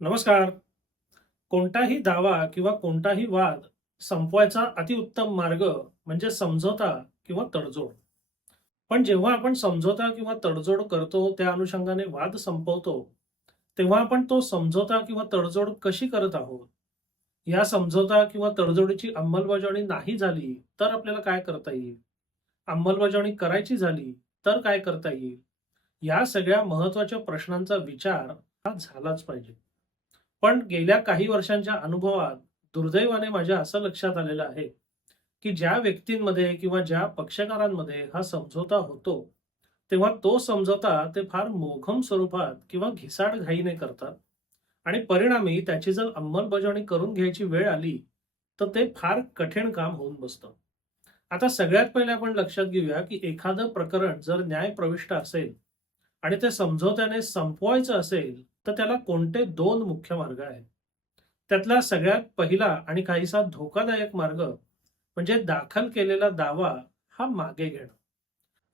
नमस्कार. कोणताही दावा किंवा कोणताही वाद संपवायचा अतिउत्तम मार्ग म्हणजे समझोता किंवा तडजोड. पण जेव्हा आपण समझोता किंवा तडजोड करतो त्या अनुषंगाने वाद संपवतो तेव्हा आपण तो समझोता किंवा तडजोड कशी करत आहोत? या समझोता किंवा तडजोडीची अंमलबजावणी नाही झाली तर आपल्याला काय करता येईल? अंमलबजावणी करायची झाली तर काय करता येईल? या सगळ्या महत्त्वाच्या प्रश्नांचा विचार हा झालाच पाहिजे. पण गेल्या काही वर्षांच्या अनुभवात दुर्दैवाने माझ्या असं लक्षात आलेलं आहे की ज्या व्यक्तींमध्ये किंवा ज्या पक्षकारांमध्ये हा समझोता होतो तेव्हा तो समझोता ते फार मोघम स्वरूपात किंवा घिसाड घाईने करतात. आणि परिणामी त्याची जर अंमलबजावणी करून घ्यायची वेळ आली तर ते फार कठीण काम होऊन बसतं. आता सगळ्यात पहिले आपण लक्षात घेऊया की एखादं प्रकरण जर न्याय प्रविष्ट असेल आणि ते समझोत्याने संपवायचं असेल तर त्याला कोणते दोन मुख्य मार्ग आहेत? त्यातला सगळ्यात पहिला आणि काहीसा धोकादायक मार्ग म्हणजे दाखल केलेला दावा हा मागे घेणं.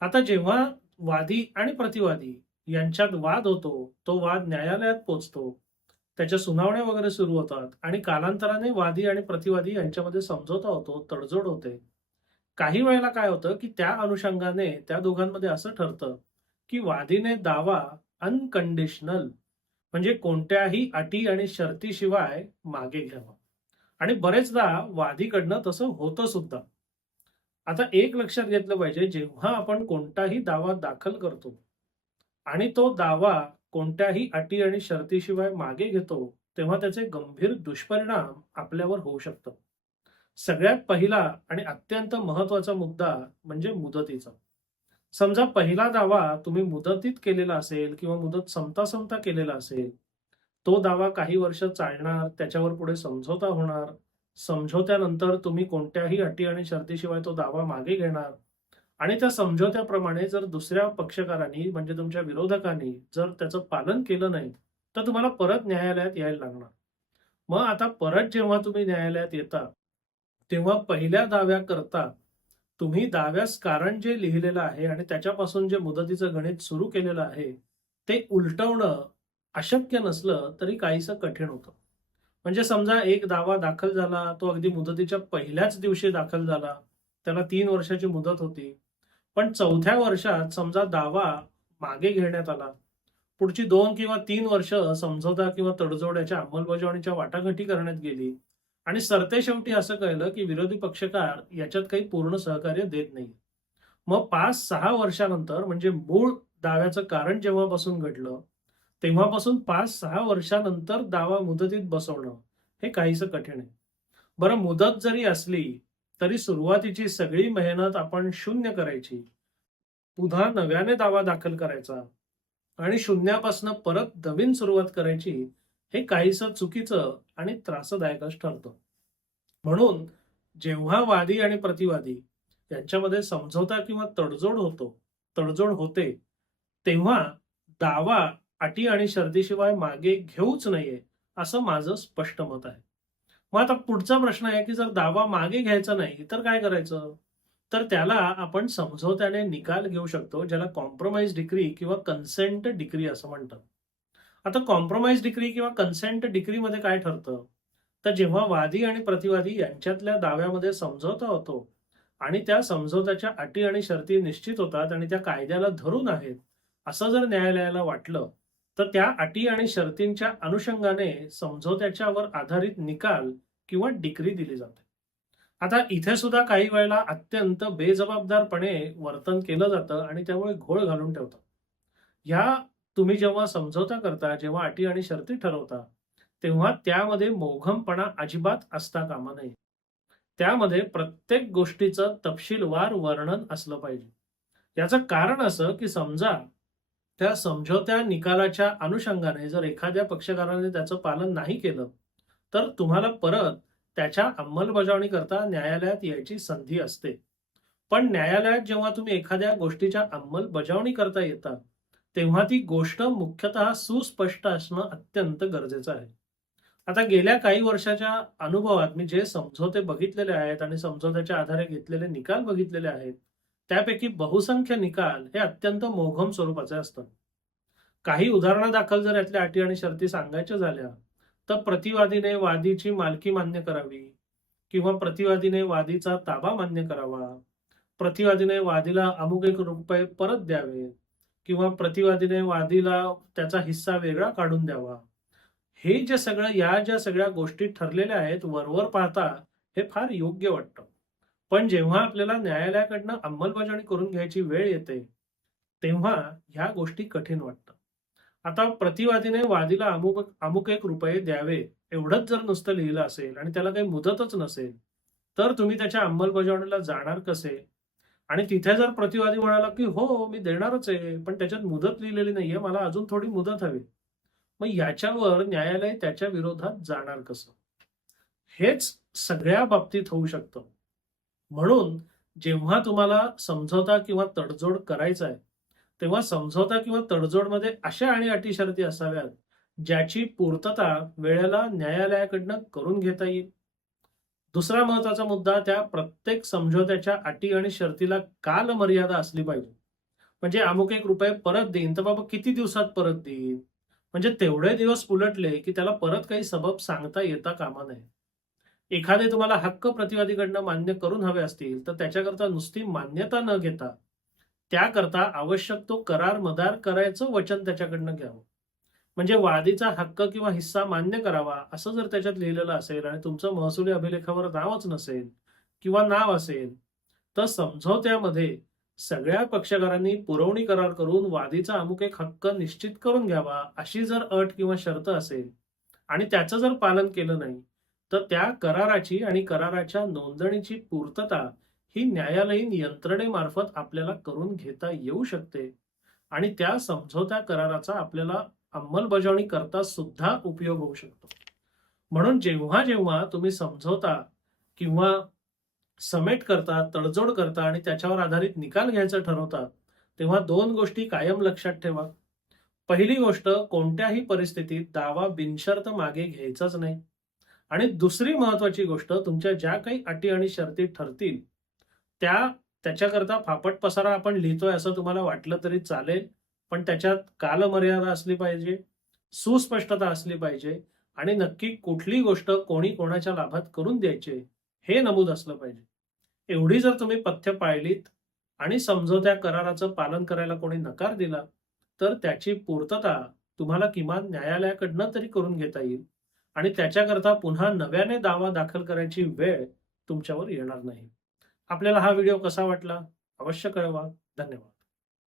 आता जेव्हा वादी आणि प्रतिवादी यांच्यात वाद होतो तो वाद न्यायालयात पोचतो. त्याच्या सुनावण्या वगैरे सुरू होतात आणि कालांतराने वादी आणि प्रतिवादी यांच्यामध्ये समझोता होतो तडजोड होते. काही वेळेला काय होतं की त्या अनुषंगाने त्या दोघांमध्ये असं ठरतं की वादीने दावा अनकंडिशनल म्हणजे कोणत्याही अटी आणि शर्तीशिवाय मागे घ्यावं आणि बरेचदा वादीकडनं तसं होतं सुद्धा. आता एक लक्षात घेतलं पाहिजे जेव्हा आपण कोणताही दावा दाखल करतो आणि तो दावा कोणत्याही अटी आणि शर्तीशिवाय मागे घेतो तेव्हा त्याचे गंभीर दुष्परिणाम आपल्यावर होऊ शकतात सगळ्यात पहिला आणि अत्यंत महत्त्वाचा मुद्दा म्हणजे मुदतीचा. समजा पहिला दावा तुम्ही मुदतीत केलेला असेल किंवा मुदत संपता संपता केलेला असेल तो दावा काही वर्ष चालणार त्याच्यावर पुढे समझोता होणार. समझोत्यानंतर तुम्ही कोणत्याही अटी आणि शर्तीशिवाय तो दावा मागे घेणार. आणि त्या समझोत्याप्रमाणे जर दुसऱ्या पक्षकारांनी म्हणजे तुमच्या विरोधकांनी जर त्याचं पालन केलं नाही तर तुम्हाला परत न्यायालयात यायला लागणार. मग आता परत जेव्हा तुम्ही न्यायालयात येता तेव्हा पहिल्या दाव्याकरता तुम्ही दाव्यास कारण जे लिहिलेलं आहे आणि त्याच्यापासून जे मुदतीचं गणित सुरू केलेलं आहे ते उलटवणं अशक्य नसलं तरी काहीसं कठीण होतं. म्हणजे समजा एक दावा दाखल झाला तो अगदी मुदतीच्या पहिल्याच दिवशी दाखल झाला त्याला तीन वर्षाची मुदत होती. पण चौथ्या वर्षात समजा दावा मागे घेण्यात आला पुढची दोन किंवा तीन वर्ष समझोता किंवा तडजोड्याच्या अंमलबजावणीच्या वाटाघाटी करण्यात गेली आणि सरते शेवटी असं कळलं की विरोधी पक्षकार याच्यात काही पूर्ण सहकार्य देत नाही. मग पाच सहा वर्षानंतर म्हणजे मूळ दाव्याचं कारण जेव्हापासून घडलं तेव्हापासून पाच सहा वर्षानंतर दावा मुदतीत बसवणं हे काहीसं कठीण आहे. बरं मुदत जरी असली तरी सुरुवातीची सगळी मेहनत आपण शून्य करायची. पुन्हा नव्याने दावा दाखल करायचा आणि शून्यापासून परत नवीन सुरुवात करायची हे काहीसं चुकीचं आणि त्रासदायकच ठरतं. म्हणून जेव्हा वादी आणि प्रतिवादी यांच्यामध्ये समझोता किंवा तडजोड होतो तडजोड होते तेव्हा दावा अटी आणि शर्दीशिवाय मागे घेऊच नाहीये असं माझं स्पष्ट मत आहे. मग आता पुढचा प्रश्न आहे की जर दावा मागे घ्यायचा नाही तर काय करायचं? तर त्याला आपण समझोत्याने निकाल घेऊ शकतो ज्याला कॉम्प्रोमाइज डिक्री किंवा कन्सेंट डिक्री असं म्हणतात. आता कॉम्प्रोमाइज डिक्री किंवा कन्सेंट डिक्रीमध्ये काय ठरतं? तर जेव्हा वादी आणि प्रतिवादी यांच्यातल्या दाव्यामध्ये समझोता होतो आणि त्या समझोत्याच्या अटी आणि शर्ती निश्चित होतात आणि त्या कायद्याला धरून आहेत असं जर न्यायालयाला वाटलं तर त्या अटी आणि शर्तींच्या अनुषंगाने समझोत्याच्यावर आधारित निकाल किंवा डिक्री दिली जाते. आता इथे सुद्धा काही वेळेला अत्यंत बेजबाबदारपणे वर्तन केलं जातं आणि त्यामुळे घोळ घालून ठेवतात. ह्या तुम्ही जेव्हा समझोता करता जेव्हा अटी आणि शर्ती ठरवता तेव्हा त्यामध्ये मोघमपणा अजिबात असता कामा नये. त्यामध्ये प्रत्येक गोष्टीचं तपशीलवार वर्णन असलं पाहिजे. याचं कारण असं की समजा त्या समझोत्या निकालाच्या अनुषंगाने जर एखाद्या पक्षकाराने त्याचं पालन नाही केलं तर तुम्हाला परत त्याच्या अंमलबजावणी करता न्यायालयात यायची संधी असते. पण न्यायालयात जेव्हा तुम्ही एखाद्या गोष्टीच्या अंमलबजावणी करता येता तेव्हा ती गोष्ट मुख्यतः सुस्पष्ट असणं अत्यंत गरजेचं आहे. आता गेल्या काही वर्षाच्या अनुभवात मी जे समझोते बघितलेले आहेत आणि समझोत्याच्या आधारे घेतलेले निकाल बघितलेले आहेत त्यापैकी बहुसंख्य निकाल हे अत्यंत मोघम स्वरूपाचे असतात. काही उदाहरणं दाखल जर यातल्या अटी आणि शर्ती सांगायच्या झाल्या तर प्रतिवादीने वादीची मालकी मान्य करावी किंवा प्रतिवादीने वादीचा ताबा मान्य करावा प्रतिवादीने वादीला अमुक एक रुपये परत द्यावे किंवा प्रतिवादीने वादीला त्याचा हिस्सा वेगळा काढून द्यावा. हे जे सगळं या ज्या सगळ्या गोष्टी ठरलेल्या आहेत वरवर पाहता हे फार योग्य वाटतं. पण जेव्हा आपल्याला न्यायालयाकडनं अंमलबजावणी करून घ्यायची वेळ येते तेव्हा ह्या गोष्टी कठीण वाटतात आता प्रतिवादीने वादीला अमुक अमुक एक रुपये द्यावे एवढंच जर नुसतं लिहिलं असेल आणि त्याला काही मुदतच नसेल तर तुम्ही त्याच्या अंमलबजावणीला जाणार कसे? आणि तिथे जर प्रतिवादी म्हणाला की हो मी देणारच आहे पण त्याच्यात मुदत लिहिलेली नाहीये मला अजून थोडी मुदत हवी. मग याच्यावर न्यायालय त्याच्या विरोधात जाणार कसं? हेच सगळ्या बाबतीत होऊ शकतं. म्हणून जेव्हा तुम्हाला समझोता किंवा तडजोड करायचा आहे तेव्हा समझोता किंवा तडजोडमध्ये अशा आणि अटी शर्ती असाव्यात ज्याची पूर्तता वेळेला न्यायालयाकडनं करून घेता येईल. दुसरा महत्त्वाचा मुद्दा त्या प्रत्येक समझोत्याच्या अटी आणि शर्तीला काल मर्यादा असली पाहिजे. म्हणजे अमुक एक रुपये परत देईन तर बाबा किती दिवसात परत देईन? म्हणजे तेवढे दिवस उलटले की त्याला परत काही सबब सांगता येता कामा नये. एखादे तुम्हाला हक्क प्रतिवादीकडनं मान्य करून हवे असतील तर त्याच्याकरता नुसती मान्यता न घेता त्याकरता आवश्यक तो करार मदार करायचं वचन त्याच्याकडनं घ्यावं. म्हणजे वादीचा हक्क किंवा हिस्सा मान्य करावा असं जर त्याच्यात लिहिलेलं असेल आणि तुमचं महसुली अभिलेखावर नावच नसेल किंवा नाव असेल तर समझोत्यामध्ये सगळ्या पक्षकारांनी पुरवणी करार करून वादीचा अमुक एक हक्क निश्चित करून घ्यावा अशी जर अट किंवा शर्त असेल आणि त्याचं जर पालन केलं नाही तर त्या कराराची आणि कराराच्या नोंदणीची पूर्तता ही न्यायालयीन यंत्रणेमार्फत आपल्याला करून घेता येऊ शकते आणि त्या समझोता कराराचा आपल्याला अंमलबजावणी करता सुद्धा उपयोग होऊ शकतो. म्हणून जेव्हा जेव्हा तुम्ही समजवता किंवा समेट करता तडजोड करता आणि त्याच्यावर आधारित निकाल घ्यायचा ठरवता तेव्हा दोन गोष्टी कायम लक्षात ठेवा. पहिली गोष्ट कोणत्याही परिस्थितीत दावा बिनशर्त मागे घ्यायचाच नाही. आणि दुसरी महत्वाची गोष्ट तुमच्या ज्या काही अटी आणि शर्ती ठरतील त्या त्याच्याकरता फापट पसारा आपण लिहितोय असं तुम्हाला वाटलं तरी चालेल. पण त्याच्यात कालमर्यादा असली पाहिजे सुस्पष्टता असली पाहिजे आणि नक्की कुठली गोष्ट कोणी कोणाच्या लाभात करून द्यायचे हे नमूद असलं पाहिजे. एवढी जर तुम्ही पथ्य पाळलीत आणि समजोत्या कराराचं पालन करायला कोणी नकार दिला तर त्याची पूर्तता तुम्हाला किमान न्यायालयाकडनं तरी करून घेता येईल आणि त्याच्याकरता पुन्हा नव्याने दावा दाखल करायची वेळ तुमच्यावर येणार नाही. आपल्याला हा व्हिडिओ कसा वाटला? अवश्य कळवा. धन्यवाद.